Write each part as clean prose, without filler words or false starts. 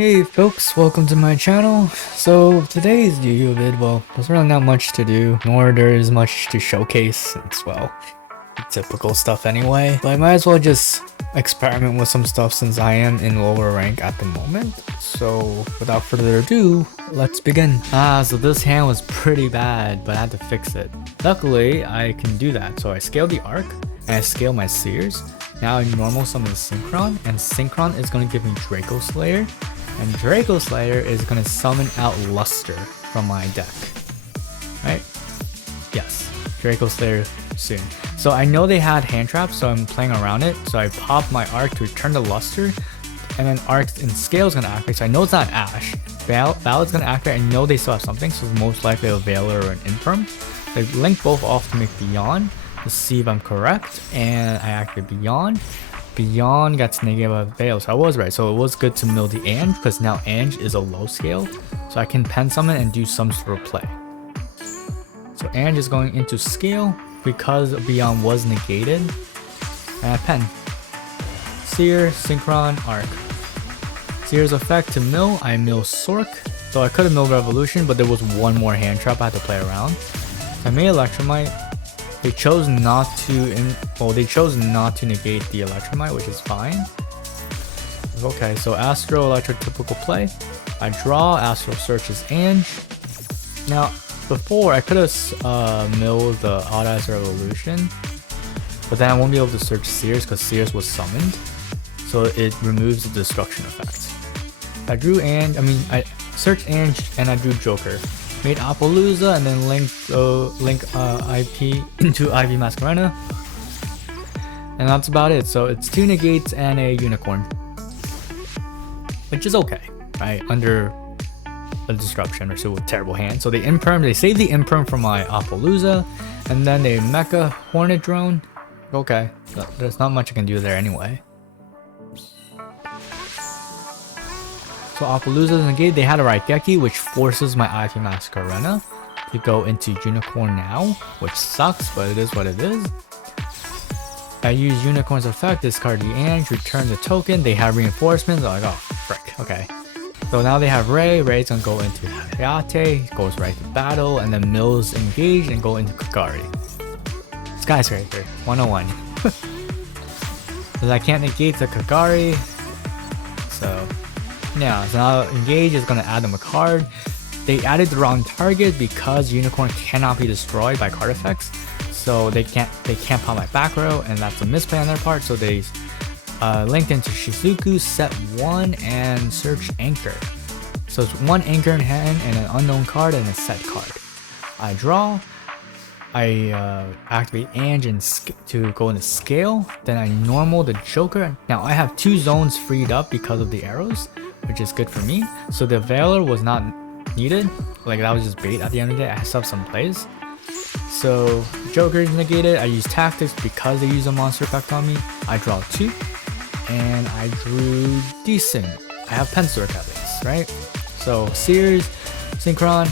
Hey folks, welcome to my channel. So today's Yugioh vid, well, there's really not much to do, nor there is much to showcase. It's, well, typical stuff anyway. But I might as well just experiment with some stuff since I am in lower rank at the moment. So without further ado, let's begin. So this hand was pretty bad, but I had to fix it. Luckily, I can do that. So I scaled the arc, and I scaled my seers. Now I normal summon Synchron, and Synchron is going to give me Dracoslayer. And Dracoslayers is going to summon out Luster from my deck. Right? Yes. Dracoslayers soon. So I know they had hand traps, so I'm playing around it. So I pop my Arc to return the Luster. And then Arc in Scale is going to activate. So I know it's not Ash. Valid's going to activate. I know they still have something. So it's most likely a Veiler or an Imperm. I link both off to make Beyond to see if I'm correct. And I activate Beyond. Beyond gets negative by Veil, so I was right. So it was good to mill the Ange because now Ange is a low scale, so I can pen summon and do some sort of play. So Ange is going into scale because Beyond was negated, and I pen. Seer, Synchron, Arc. Seer's effect to mill, I mill Sork. So I could have milled Revolution, but there was one more hand trap I had to play around. So I made Electromite. They chose not to negate the Electromite, which is fine. Okay, so Astro Electro typical play. I draw, Astro searches Ange. Now, before I could have milled the Odd Eyes Revolution, but then I won't be able to search Seers because Seers was summoned. So it removes the destruction effect. I drew Ange, I searched Ange and I drew Joker. Made Appaloosa and then link IP into IV Masquerena. And that's about it. So it's 2 negates and a unicorn. Which is okay, right? Under a disruption or so with terrible hand. So they save the Imperm from my Appaloosa. And then they Mecha Hornet Drone. Okay. There's not much I can do there anyway. So Appaloosa is negated. They had a Raigeki, which forces my IV Masquerena to go into Unicorn now, which sucks, but it is what it is. I use Unicorn's effect, discard the Ange, return the token. They have reinforcements. I'm like, oh, frick, okay. So now they have Ray. Ray's gonna go into Hayate, goes right to battle, and then Mills engage and go into Kagari. Skyscraper, 101. Because I can't negate the Kagari, so... Yeah, so now Engage is going to add them a card. They added the wrong target because Unicorn cannot be destroyed by card effects. So they can't pop my back row, and that's a misplay on their part. So they linked into Shizuku, set 1, and search Anchor. So it's 1 Anchor in hand and an unknown card and a set card. I draw. I activate Ange to go into Scale. Then I normal the Joker. Now I have 2 zones freed up because of the arrows, which is good for me. So the Veiler was not needed. Like, that was just bait at the end of the day. I still have some plays. So Joker is negated. I use Tactics because they use a monster effect on me. I draw 2. And I drew decent. I have Pensork at least, right? So Seers, Synchron,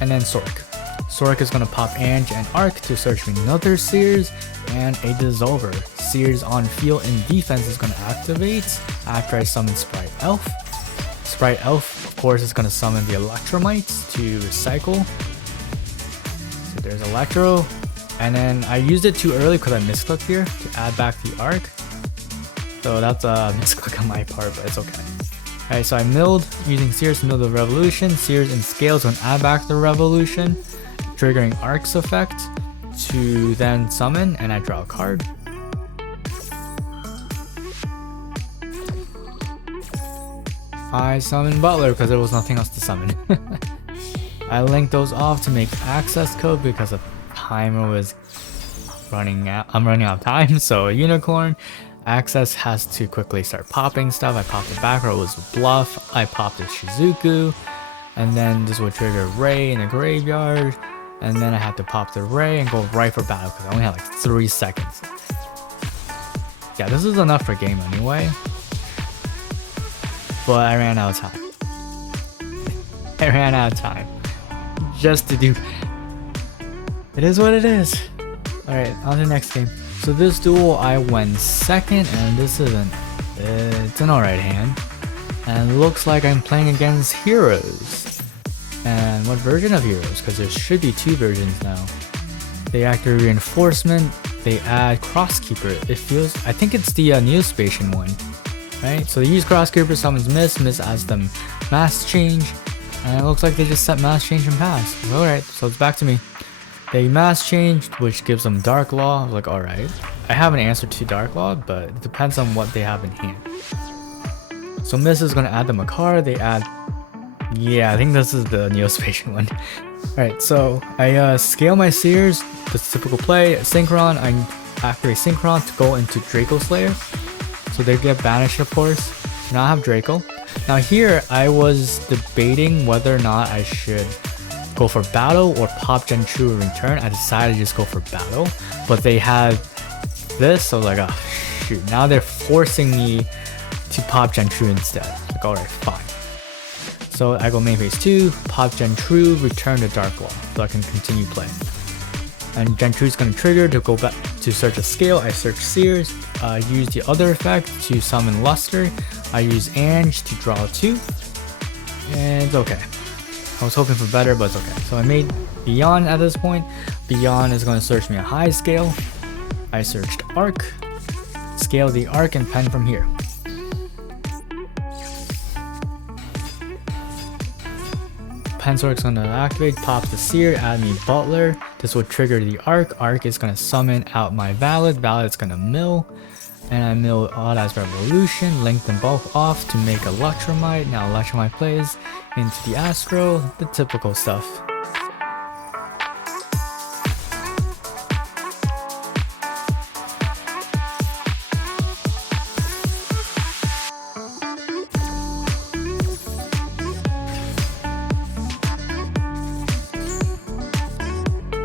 and then Sork. Sork is going to pop Ange and Arc to search me another Seers and a Dissolver. Seers on field and defense is going to activate after I summon Sprite Elf. Sprite Elf, of course, is going to summon the Electromites to recycle. So there's Electro. And then I used it too early because I misclicked here to add back the Arc. So that's a misclick on my part, but it's okay. Alright, so I milled using Seers to mill the Revolution. Seers in Scale is going to add back the Revolution, triggering Arc's effect to then summon, and I draw a card. I summon Butler because there was nothing else to summon. I linked those off to make access code because the timer was running out. I'm running out of time, so a Unicorn. Access has to quickly start popping stuff. I popped the back row, it was Bluff. I popped a Shizuku, and then this would trigger Ray in the graveyard. And then I have to pop the Ray and go right for battle because I only have like 3 seconds. Yeah, this is enough for game anyway. But I ran out of time. I ran out of time. Just to do... It is what it is. Alright, on to the next game. So this duel I went second, and this is it's an alright hand. And looks like I'm playing against Heroes. And what version of Heroes? Because there should be 2 versions now. They activate Reinforcement, they add Crosskeeper. It feels, I think it's the Neospatian one, right? So they use Crosskeeper, summons Miss adds them Mass Change, and it looks like they just set Mass Change and pass. Alright, so it's back to me. They Mass Changed, which gives them Dark Law. I was like, alright. I have an answer to Dark Law, but it depends on what they have in hand. So Miss is going to add them a card, they add... Yeah, I think this is the Neospatian one. Alright, so I scale my Seers, the typical play. Synchron, I activate Synchron to go into Dracoslayers. So they get banished, of course. Now I have Draco. Now here, I was debating whether or not I should go for battle or pop Gen True and return. I decided to just go for battle, but they had this, so I was like, oh shoot, now they're forcing me to pop Gen True instead. Like, alright, fine. So I go main phase 2, pop Gen True, return to Dark Law, so I can continue playing. And Gen True is going to trigger to go back to search a scale. I search Seers, use the other effect to summon Luster. I use Ange to draw 2, and it's okay. I was hoping for better, but it's okay. So I made Beyond at this point. Beyond is going to search me a high scale. I searched Arc, scale the Arc and pen from here. Pensor is going to activate, pop the Seer, add me Butler. This will trigger the Arc. Arc is going to summon out my Valid. Valid is going to mill. And I mill Odd as Revolution, link them both off to make Electromite. Now Electromite plays into the Astro, the typical stuff.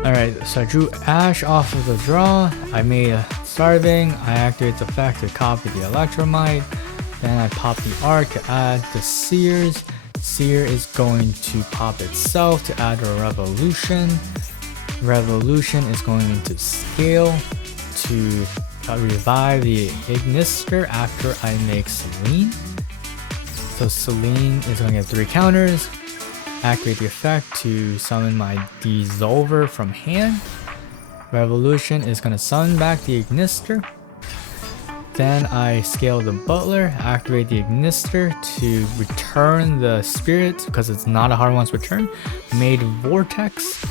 Alright, so I drew Ash off of the draw. I made a Starving. I activate the effect to copy the Electromite. Then I pop the Arc to add the Seers. Seer is going to pop itself to add a Revolution. Revolution is going into Scale to revive the Ignister after I make Selene. So Selene is going to get 3 counters. Activate the effect to summon my Dissolver from hand. Revolution is going to summon back the Ignister. Then I scale the Butler, activate the Ignister to return the Spirit because it's not a hard one to return. Made Vortex.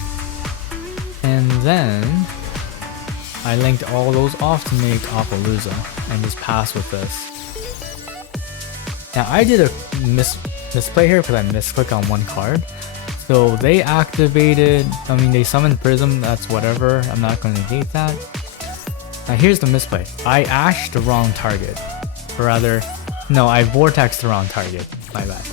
And then I linked all those off to make Appaloosa and just pass with this. Now I did a misplay here because I misclicked on one card. So they activated, they summoned Prism, that's whatever, I'm not going to negate that. Now here's the misplay. I ashed the wrong target. Or rather, no, I vortexed the wrong target, my bad.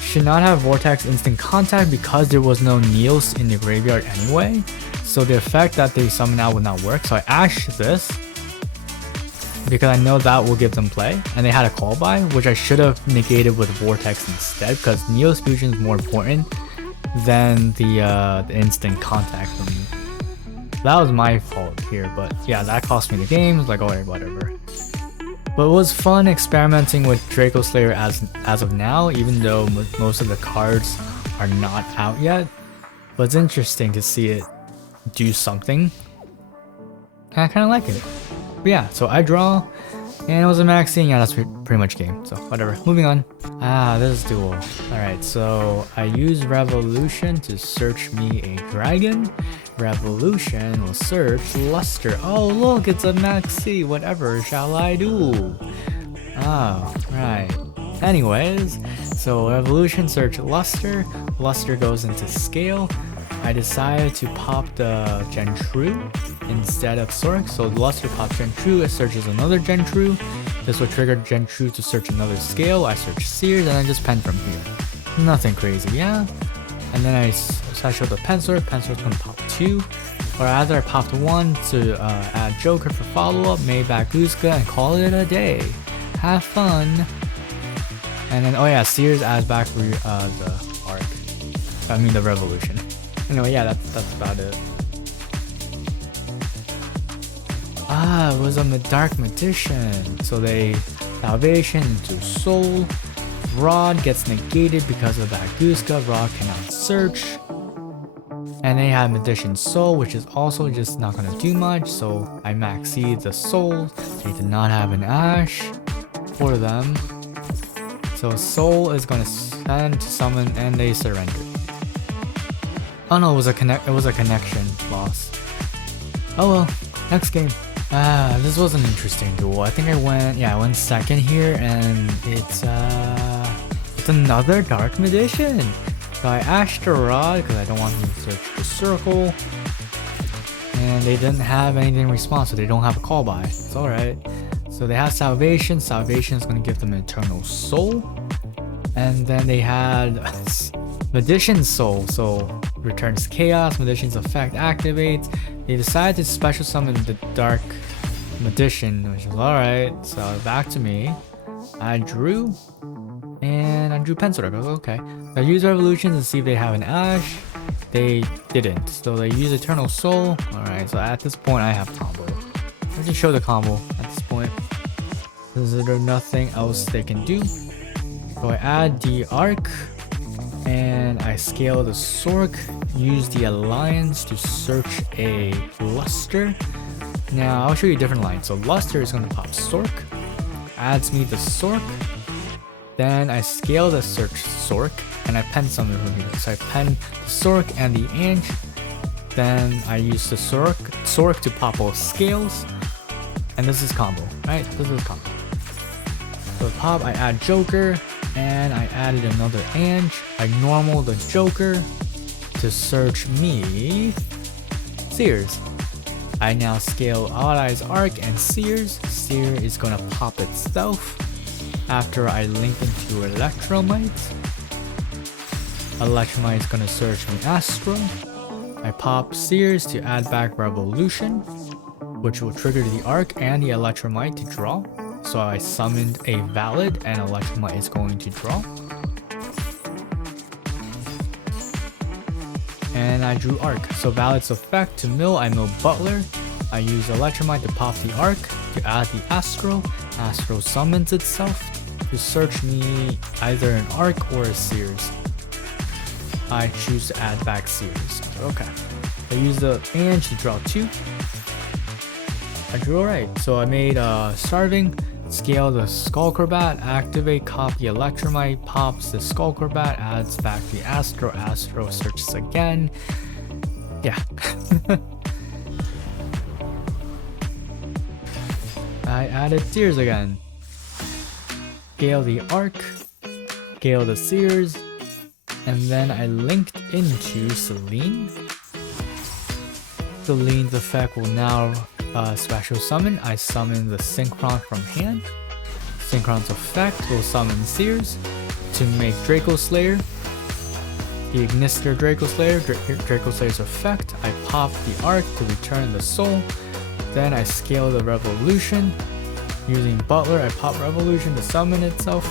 Should not have Vortex instant contact because there was no Neos in the graveyard anyway. So the effect that they summon out would not work. So I ashed this because I know that will give them play, and they had a call by, which I should have negated with Vortex instead, because Neos Fusion is more important than the instant contact for me. That was my fault here, but yeah, that cost me the game. It's like, alright, whatever. But it was fun experimenting with Dracoslayer as of now, even though most of the cards are not out yet. But it's interesting to see it do something, and I kind of like it. But yeah, so I draw, and it was a maxing. Yeah, that's pretty much game, so whatever. Moving on. This is Duel. Alright, so I use Revolution to search me a dragon. Revolution will search Luster. Oh look, it's a maxi. Whatever shall I do? Oh, right. Anyways, so Revolution search Luster. Luster goes into Scale. I decided to pop the Gen True instead of Sork. So Luster pops Gen True, it searches another Gen True. This will trigger Gen True to search another Scale. I search Seers and I just pen from here. Nothing crazy, yeah? And then I show the Pensor. Pensor's gonna pop 2. Or rather, I popped 1 to add Joker for follow-up, made back Guska, and call it a day. Have fun. And then, oh yeah, Seers adds back the Arc. The Revolution. Anyway, yeah, that's about it. It was a Dark Magician. So they Salvation into Soul. Rod gets negated because of that Guska. Rod cannot search. And they have Magician Soul, which is also just not gonna do much, so I maxed the Soul. They did not have an Ash for them. So Soul is gonna send to summon and they surrender. Oh no, it was a connection loss. Oh well, next game. This was an interesting duel. I think I went second here, and it's another Dark Magician. So I ashed a Rod because I don't want him to search the circle. And they didn't have anything in response, so they don't have a call by. It's alright. So they have Salvation. Salvation is going to give them Eternal Soul. And then they had Magician's Soul. So returns Chaos. Magician's effect activates. They decided to special summon the Dark Magician, which is alright. So back to me. I drew. And I drew Pencil Dark. Okay. I used Revolution to see if they have an Ash. They didn't. So they use Eternal Soul. Alright, so at this point I have combo. I just show the combo at this point. There's nothing else they can do. So I add the Arc. And I scale the Sork. Use the Alliance to search a Luster. Now I'll show you a different line. So Luster is going to pop Sork. Adds me the Sork. Then I scale the search Sork and I pen summon from here. So I pen the Sork and the Ange. Then I use the Sork to pop both scales. And this is combo, right? This is combo. So pop, I add Joker and I added another Ange. I normal the Joker to search me Sears. I now scale Allies Arc and Sears. Sear is gonna pop itself. After I link into Electromite. Electromite is gonna search me Astro. I pop Sears to add back Revolution, which will trigger the Arc and the Electromite to draw. So I summoned a Valid and Electromite is going to draw. And I drew Arc. So Valid's effect to mill, I mill Butler. I use Electromite to pop the Arc to add the Astro. Astro summons itself to search me either an Arc or a Sears. I choose to add back Sears. Okay. I use the Ange to draw 2. I drew alright. So I made Starving, scale the Skullcrobat, activate, copy Electromite, pops the Skullcrobat, adds back the Astro, Astro searches again. Yeah. I added Sears again. Scale the Arc, scale the Sears, and then I linked into Selene. Selene's effect will now special summon. I summon the Synchron from hand. Synchron's effect will summon Sears to make Dracoslayer. The Ignister Dracoslayer, Dracoslayer's effect, I pop the Arc to return the Soul. Then I scale the Revolution. Using Butler, I pop Revolution to summon itself.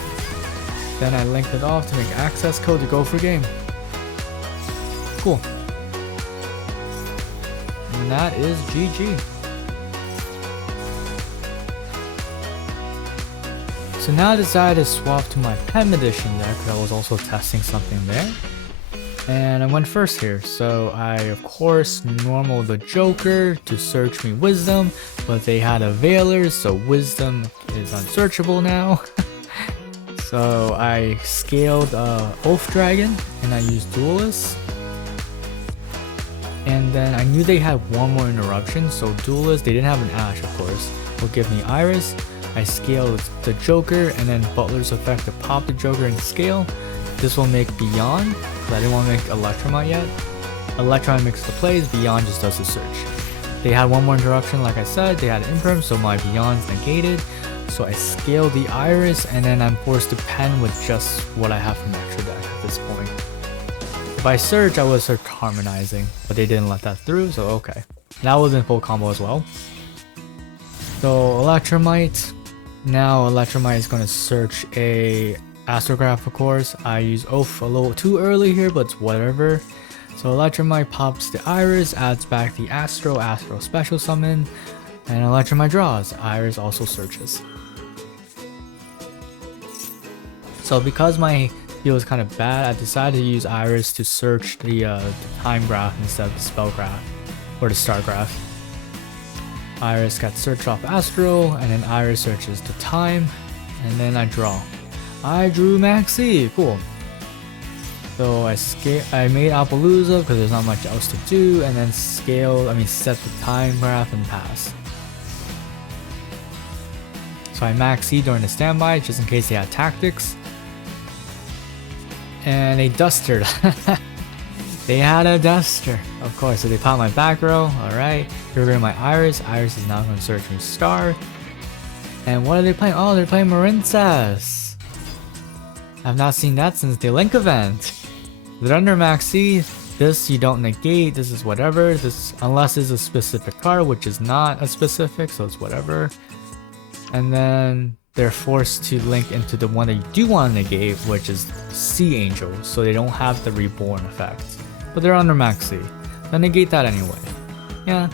Then I linked it off to make access code to go for game. Cool. And that is GG. So now I decided to swap to my Pen Edition deck because I was also testing something there. And I went first here, so I of course normal the Joker to search me Wisdom, but they had a Veiler, so Wisdom is unsearchable now. So I scaled Oath Dragon and I used Duelist. And then I knew they had one more interruption, so Duelist, they didn't have an Ash of course, will give me Iris. I scaled the Joker and then Butler's effect to pop the Joker and scale. This will make Beyond, because I didn't want to make Electromite yet. Electromite makes the plays, Beyond just does the search. They had one more interruption, like I said, they had Imperm, so my Beyond's negated. So I scaled the Iris, and then I'm forced to pen with just what I have from extra deck at this point. If I search, I would search Harmonizing, but they didn't let that through, so okay. That was in full combo as well. So Electromite, now Electromite is going to search a Astrograph of course. I use Oath a little too early here, but it's whatever. So Electromite pops the Iris, adds back the Astro, Astro special summon, and Electromite draws. Iris also searches. So because my field was kind of bad, I decided to use Iris to search the time graph instead of the spell graph or the star graph. Iris got searched off Astro, and then Iris searches the time, and then I draw. I drew Maxi, cool. So I made Appaloosa because there's not much else to do, and then set the time graph and pass. So I maxed during the standby just in case they had tactics. And a duster. They had a duster, of course. So they popped my back row. Alright. Trigger my Iris. Iris is now going to search me star. And what are they playing? Oh, they're playing Marincess. I've not seen that since the Link event. They're under Maxi. This you don't negate. This is whatever. This unless it's a specific card, which is not a specific, so it's whatever. And then they're forced to link into the one that you do want to negate, which is Sea Angel, so they don't have the reborn effect. But they're under Maxi. So negate that anyway. Yeah.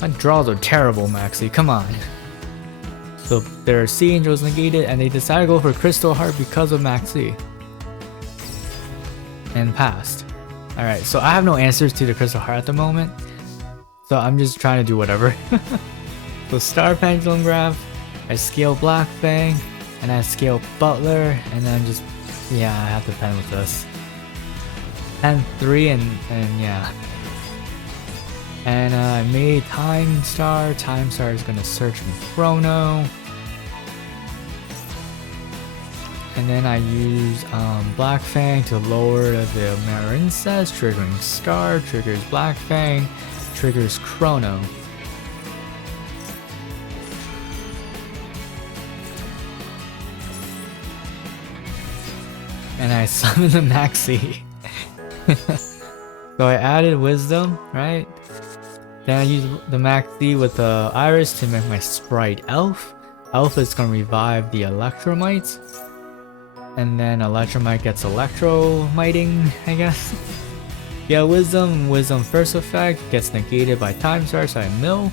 My draws are terrible, Maxi. Come on. So their Sea Angel is negated, and they decided to go for Crystal Heart because of Maxi. And passed. Alright, so I have no answers to the Crystal Heart at the moment. So I'm just trying to do whatever. So Star Pendulum Graph, I scale Black Fang, and I scale Butler, and then just, yeah, I have to pen with this. Pen 3 and yeah. And I made Time Star. Time Star is gonna search in Chrono. And then I use Black Fang to lower the Marincess, triggering Star, triggers Black Fang, triggers Chrono. And I summon the Maxi. So I added Wisdom, right? Then I use the Maxi with the Iris to make my Sprite Elf. Elf is gonna revive the Electromite. And then Electromite gets Electromiting, I guess. Yeah, Wisdom first effect gets negated by Time Star, so I mill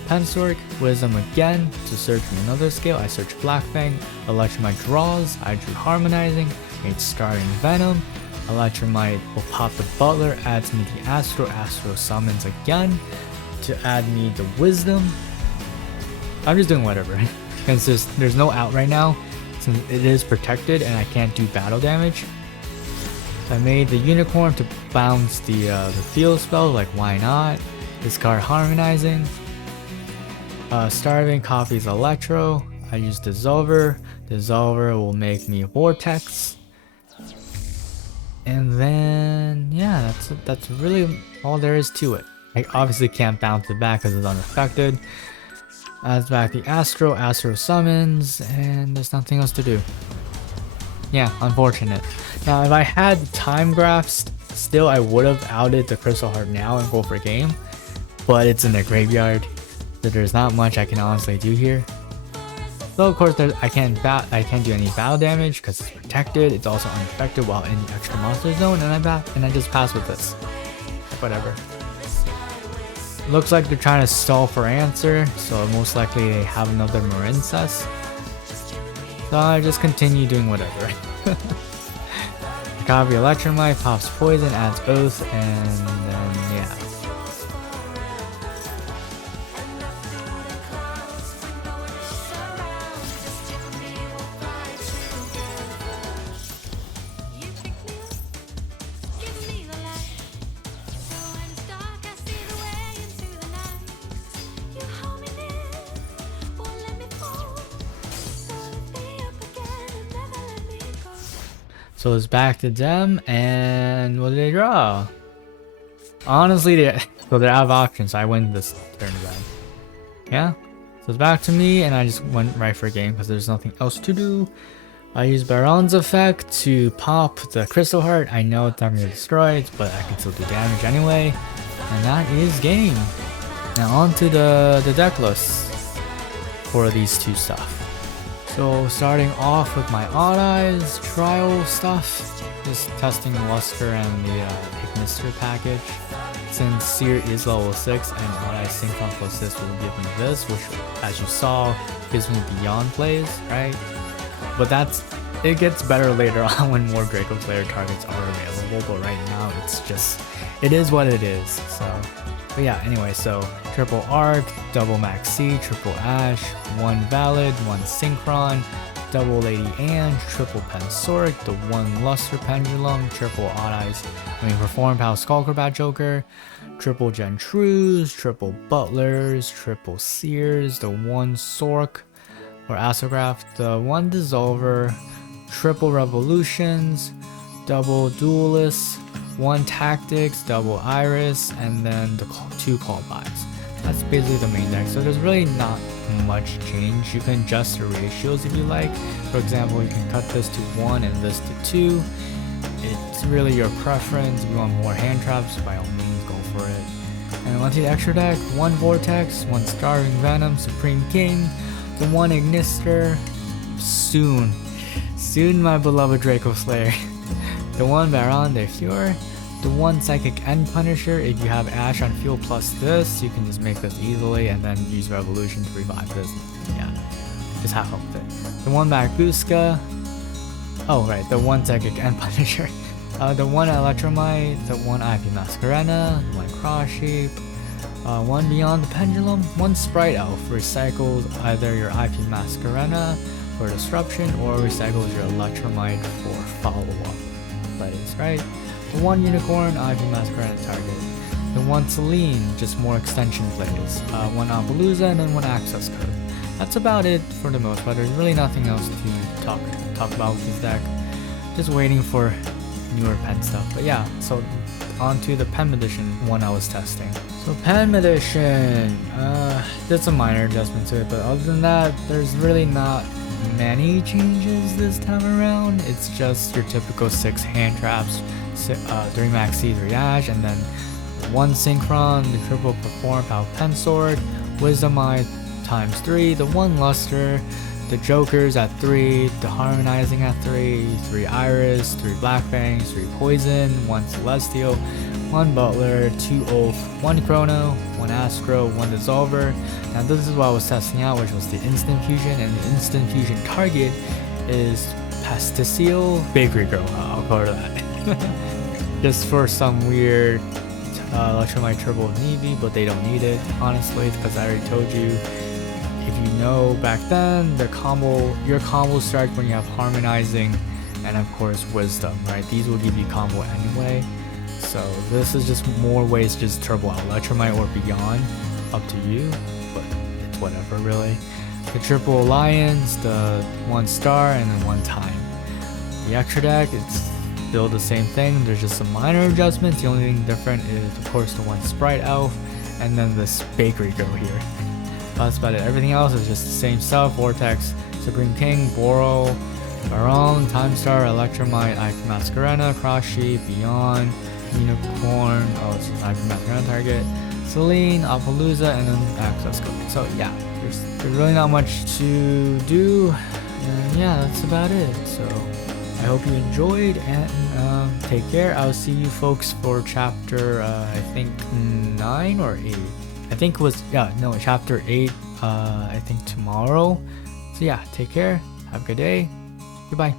Penstork, Wisdom again to search from another scale. I search Black Fang, Electromite draws, I drew Harmonizing, made Starting Venom. Electromite will pop the Butler, adds me the Astro summons again to add me the Wisdom. I'm just doing whatever, because there's no out right now, since it is protected and I can't do battle damage. I made the Unicorn to bounce the field spell, like why not? Discard Harmonizing. Starving copies Electro. I use Dissolver. Dissolver will make me Vortex. And then yeah, that's really all there is to it. I obviously can't bounce it back because it's unaffected. Adds back the Astro summons, and there's nothing else to do. Yeah, unfortunate. Now if I had the time graphs still, I would have outed the Crystal Heart now and go for game. But it's in the graveyard, so there's not much I can honestly do here. So of course I can't do any battle damage because it's protected. It's also unaffected while in the extra monster zone, and I just pass with this. Whatever. Looks like they're trying to stall for answer, so most likely they have another Marincess. So I just continue doing whatever. Copy Electromite, pops Poison, adds Oath, and then yeah. So it's back to them, and what did they draw? Honestly, they're out of options, so I win this turn then. Yeah, so it's back to me, and I just went right for a game because there's nothing else to do. I use Baron's effect to pop the Crystal Heart. I know it's not going to destroy it, but I can still do damage anyway. And that is game. Now on to the deck list for these two stuff. So starting off with my Odd Eyes trial stuff, just testing Luster and the Ignister package. Since Seer is level 6 and Odd Eyes Synchron plus this will give me this, which as you saw gives me Beyond plays, right? but it gets better later on when more Dracoslayer targets are available, but right now it is what it is. So, but yeah, anyway, so triple arc, double max C, triple ash, one valid, one synchron, double Lady Anne, triple Pensoric, the one luster pendulum, triple perform pow Skullcrobat Joker, triple Gentrues, triple Butlers, triple Seers, the one Sork or Astrograph, the one Dissolver, triple Revolutions, double Duelists, one Tactics, double Iris, and then the two callbacks. That's basically the main deck. So there's really not much change. You can adjust the ratios if you like. For example, you can cut this to 1 and this to 2. It's really your preference. If you want more hand traps, by all means go for it. And onto the extra deck, one Vortex, one Starving Venom, Supreme King, the one Ignister, soon my beloved Dracoslayer, the one Baron de Fior, the one Psychic End Punisher. If you have Ash on field plus this, you can just make this easily and then use Revolution to revive this. Yeah, just have fun with it. The one Magbuska. Oh right, the one Psychic End Punisher. The one Electromite, the one IP Masquerena, the one Cross Sheep, one Beyond the Pendulum, one Sprite Elf recycles either your IP Masquerena for Disruption or recycles your Electromite for follow-up. That is right. The one Unicorn, IP Masquerena target. The one Celine, just more extension plays. One Appaloosa and then one Access Code. That's about it for the most part. There's really nothing else to talk about with this deck. Just waiting for newer pen stuff. But yeah, so on to the Pen Edition one I was testing. So Pen Edition, there's a minor adjustment to it, but other than that, there's really not many changes this time around. It's just your typical 6 hand traps, 3 max C, 3 Ash, and then 1 Synchron, the triple Perform Pow Pensword, Wisdom Eye times 3, the 1 Luster, the Jokers at 3, the Harmonizing at 3, 3 Iris, 3 Black Fangs, 3 Poison, 1 Celestial, 1 Butler, 2 Oath, 1 Chrono, 1 Astro, 1 Dissolver. Now this is what I was testing out, which was the Instant Fusion, and the Instant Fusion target is Pasticcio Bakery Girl, I'll call her that. Just for some weird Electromite Triple Navy, but they don't need it, honestly, because I already told you, if you know back then, your combo starts when you have Harmonizing and of course Wisdom, right? These will give you combo anyway. So this is just more ways to just turbo out Electromite or beyond, up to you, but it's whatever really. The Triple Alliance, the 1 Star, and then 1 Time. The extra deck, it's still the same thing, there's just some minor adjustments. The only thing different is of course the 1 Sprite Elf, and then this Bakery Girl here. That's about it. Everything else is just the same stuff. Vortex, Supreme King, Boro, Baron, Time Star, Electromite, IP Masquerena, Cross Sheep, Beyond, Unicorn, it's an IP Masquerena target, Celine, Appaloosa, and then Access Code. So yeah, there's really not much to do, and yeah, that's about it. So I hope you enjoyed, and take care. I'll see you folks for chapter I think 9 or 8. I think it was, chapter 8, I think tomorrow. So yeah, take care, have a good day, goodbye.